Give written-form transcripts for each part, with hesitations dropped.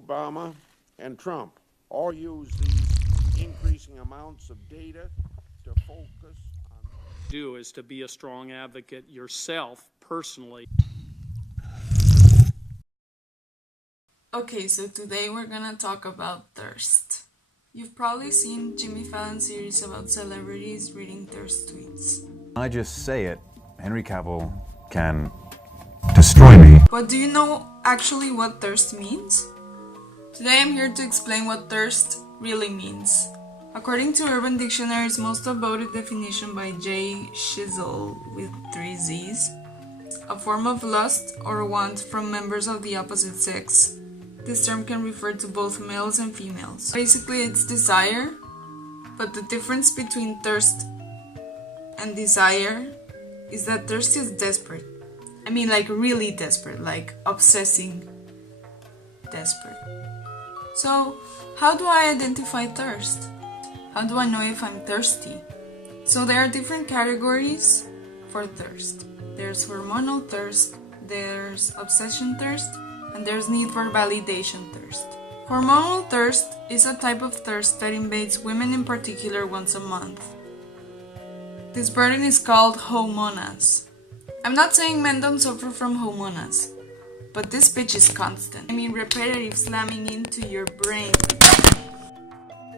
Obama, and Trump all use these increasing amounts of data to focus on... Do is to be a strong advocate yourself, personally. Okay, so today we're gonna talk about thirst. You've probably seen Jimmy Fallon's series about celebrities reading thirst tweets. I just say it, Henry Cavill can destroy me. But do you know actually what thirst means? Today I'm here to explain what thirst really means. According to Urban Dictionary's most upvoted definition by J. Shizzle with 3 Z's, a form of lust or want from members of the opposite sex. This term can refer to both males and females. Basically, it's desire, but the difference between thirst and desire is that thirst is desperate. I mean, like really desperate, like obsessing desperate. So, how do I identify thirst? How do I know if I'm thirsty? So there are different categories for thirst. There's hormonal thirst, there's obsession thirst, and there's need for validation thirst. Hormonal thirst is a type of thirst that invades women in particular once a month. This burden is called hormonas. I'm not saying men don't suffer from hormonas, but this bitch is constant. I mean, repetitive slamming into your brain.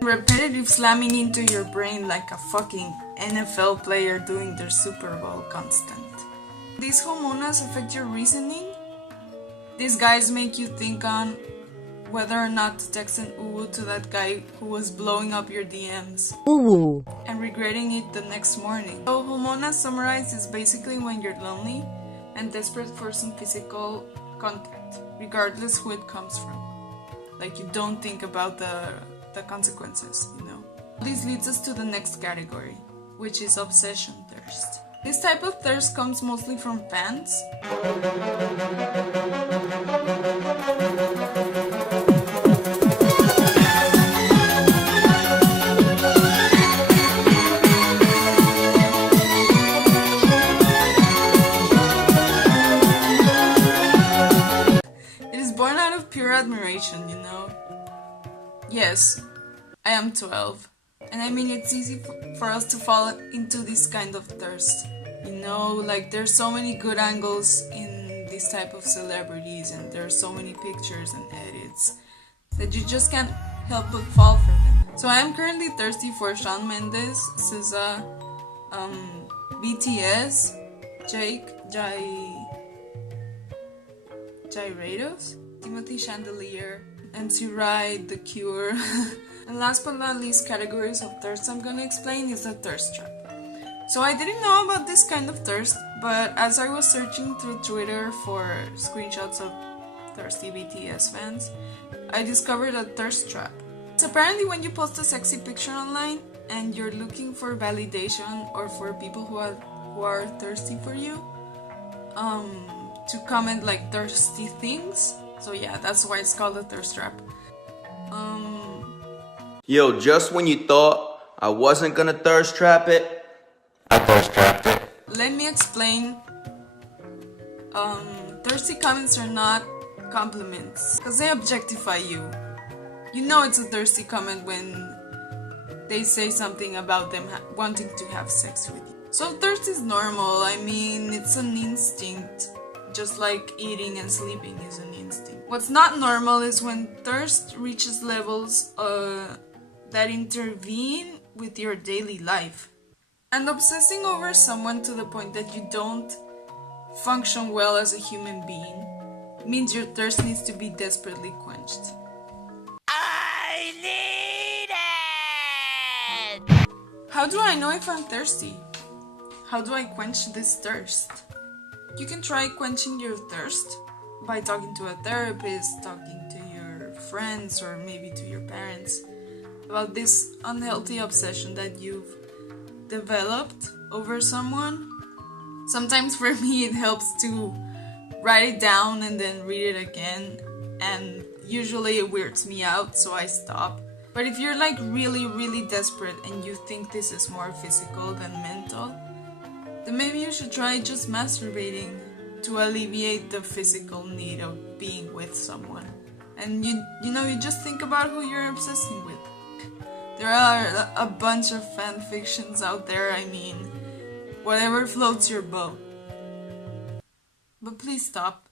Repetitive slamming into your brain like a fucking NFL player doing their Super Bowl constant. These hormonas affect your reasoning. These guys make you think on whether or not to text an uwu to that guy who was blowing up your DMs. Uwu. And regretting it the next morning. So hormonas summarized is basically when you're lonely and desperate for some physical contact, regardless who it comes from. Like you don't think about the consequences, you know. This leads us to the next category, which is obsession thirst. This type of thirst comes mostly from fans. It is born out of pure admiration, you know. Yes, I am 12, and I mean it's easy for us to fall into this kind of thirst. You know, like there's so many good angles in this type of celebrities, and there's so many pictures and edits that you just can't help but fall for them. So I am currently thirsty for Shawn Mendes, SZA, BTS, Gyrados, Timothy Chandelier, MC Ride, The Cure. And last but not least categories of thirst I'm gonna explain is the thirst trap. So I didn't know about this kind of thirst, but as I was searching through Twitter for screenshots of thirsty BTS fans, I discovered a thirst trap. It's apparently when you post a sexy picture online and you're looking for validation or for people who are thirsty for you, to comment like thirsty things. So yeah, that's why it's called a thirst trap. Yo, just when you thought I wasn't gonna thirst trap it, I thirst trapped it. Let me explain. Thirsty comments are not compliments, because they objectify you. You know it's a thirsty comment when they say something about them wanting to have sex with you. So thirst is normal, I mean, it's an instinct. Just like eating and sleeping is an instinct. What's not normal is when thirst reaches levels that intervene with your daily life. And obsessing over someone to the point that you don't function well as a human being means your thirst needs to be desperately quenched. I need it! How do I know if I'm thirsty? How do I quench this thirst? You can try quenching your thirst by talking to a therapist, talking to your friends, or maybe to your parents about this unhealthy obsession that you've developed over someone. Sometimes for me it helps to write it down and then read it again, and usually it weirds me out, so I stop. But if you're like really desperate and you think this is more physical than mental, then maybe you should try just masturbating to alleviate the physical need of being with someone and you just think about who you're obsessing with. There are a bunch of fan fictions out there, I mean, whatever floats your boat. But please stop.